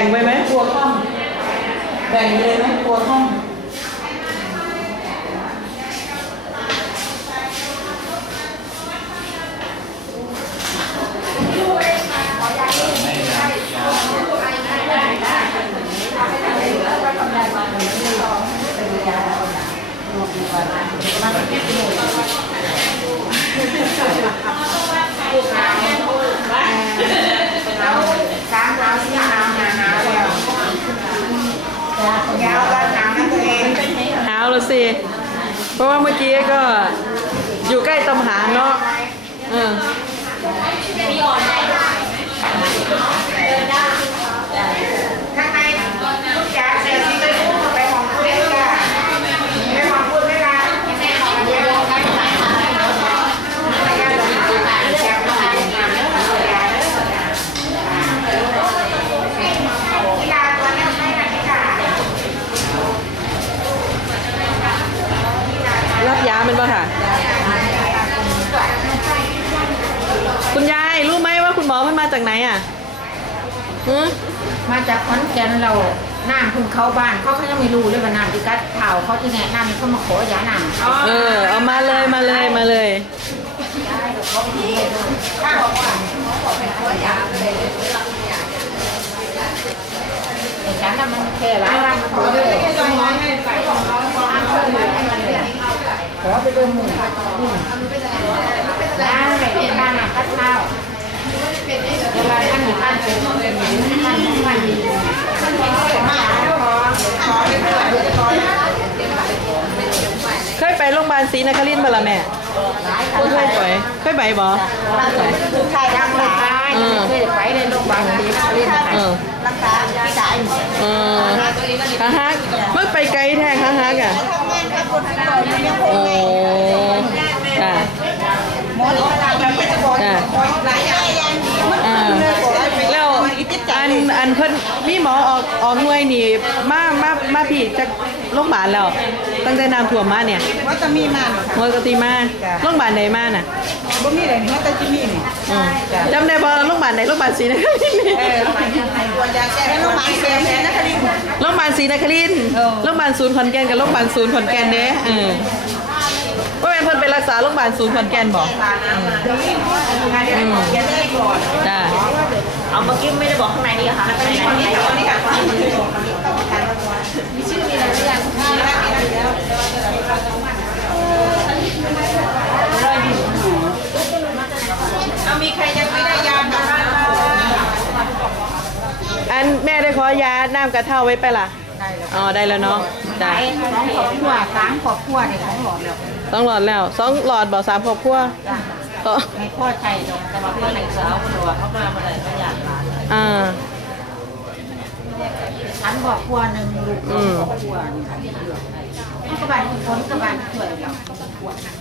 บ่งไปไหมครัวค่อมแบ่งเลยไหมครัวค่อม สามเท้าสี่เท้าหาหาแล้ว ยาวก็หนาวนะตัวเองหาวแล้วสิ เพราะว่าเมื่อกี้ก็อยู่ใกล้ตำหางเนาะเออ ข้างในลูกจ๋าเสียที่ไปพูดไปของคุณเลยค่ะไปของคุณเลยค่ะเดี๋ยวเราไปหาหาเนาะไปยังหลงหาเรื่องหาเรื่องหาเรื่องหาเรื่องกีฬาตัวนี้ไม่ได้ค่ะ รับยามันป่ะค่ะ คุณยายรู้ไหมว่าคุณหมอมันมาจากไหนอะหือมาจากขอนแก่นเราน้ำเพึ่งเข้าบ้านเขาเขายังไม่รู้เลยว่าน้ำที่กัดเผาเขาที่แนะนำเขามาขอยาน้ำเออเอามาเลยมาเลยมาเลยแต่ฉันน่ะมันแค่ร้านมันขอเลย อไปเดินหมู่ร้านไหนเป็นร้านอาหารกัดข้าวเวลาท่านอยู่ท่านเป็นท่านเป็นท่านท่านดีท่านขอมาขอขอไปเพื่อนขอเคยไปโรงพยาบาลศรีนครินทร์บ่ล่ะแม่เคยไปเคยไปบ่ลูกชายรักษาเคยไปในโรงพยาบาลที่เรียนเออรักษาพี่ชายเออฮะ โอ้จ้ะหมอหลวงเราไม่จะบอกหลายอย่างแล้วอันอันเพิ่นมีหมอออกออกหน่วยนี่มามามาพี่จากโรงพยาบาลแล้ว ตั้งแต่น้ำท่วมมาเนี่ยว่าจะมีมันหัวกติมาโรงพยาบาลไหนมาน่ะบ่มีอะไรนี่ว่าจะจะมีนี่อืมจำได้บ่โรงพยาบาลไหนโรงพยาบาลศรีนครินทร์เออโรงพยาบาลตัวยาแก้โรงพยาบาลเสียแม่นะคดีโรงพยาบาล ศรีนครินทร์โรงพยาบาลศูนย์ขอนแก่นกับโรงพยาบาลศูนย์ขอนแก่นเด้เออว่าเป็นเพิ่นไปรักษาโรงพยาบาลศูนย์ขอนแก่นบ่อืมอย่าได้ก่อนจ้าเอาเมื่อกี้ไม่ได้บอกข้างในนี่ค่ะข้างในนี่ค่ะนี่ค่ะมีชื่อมีอะไรหรือยังมีแล้วมีแล้วเอามีใครยังไม่ได้ยาบ้างอันแม่ได้ขอยาน้ำกระเท่าไว้ไปล่ะได้แล้ว อ๋อได้แล้วเนาะจ้าสองขอบครัวสามขอบครัวเนี่ยของหลอดแล้วต้องหลอดแล้วสองหลอดบ่สามครอบครัวจ้ะก็ในพ่อชัยดอกแต่ว่าพ่อในสาวคนละเขามาเมื่อไหร่ก็อยากหลานอ่าฉันบอกครัวหนึ่งลูกสองครัวนี่ค่ะที่เหลือนี่กระบาลคนกระบาลสวยกับครัวนะ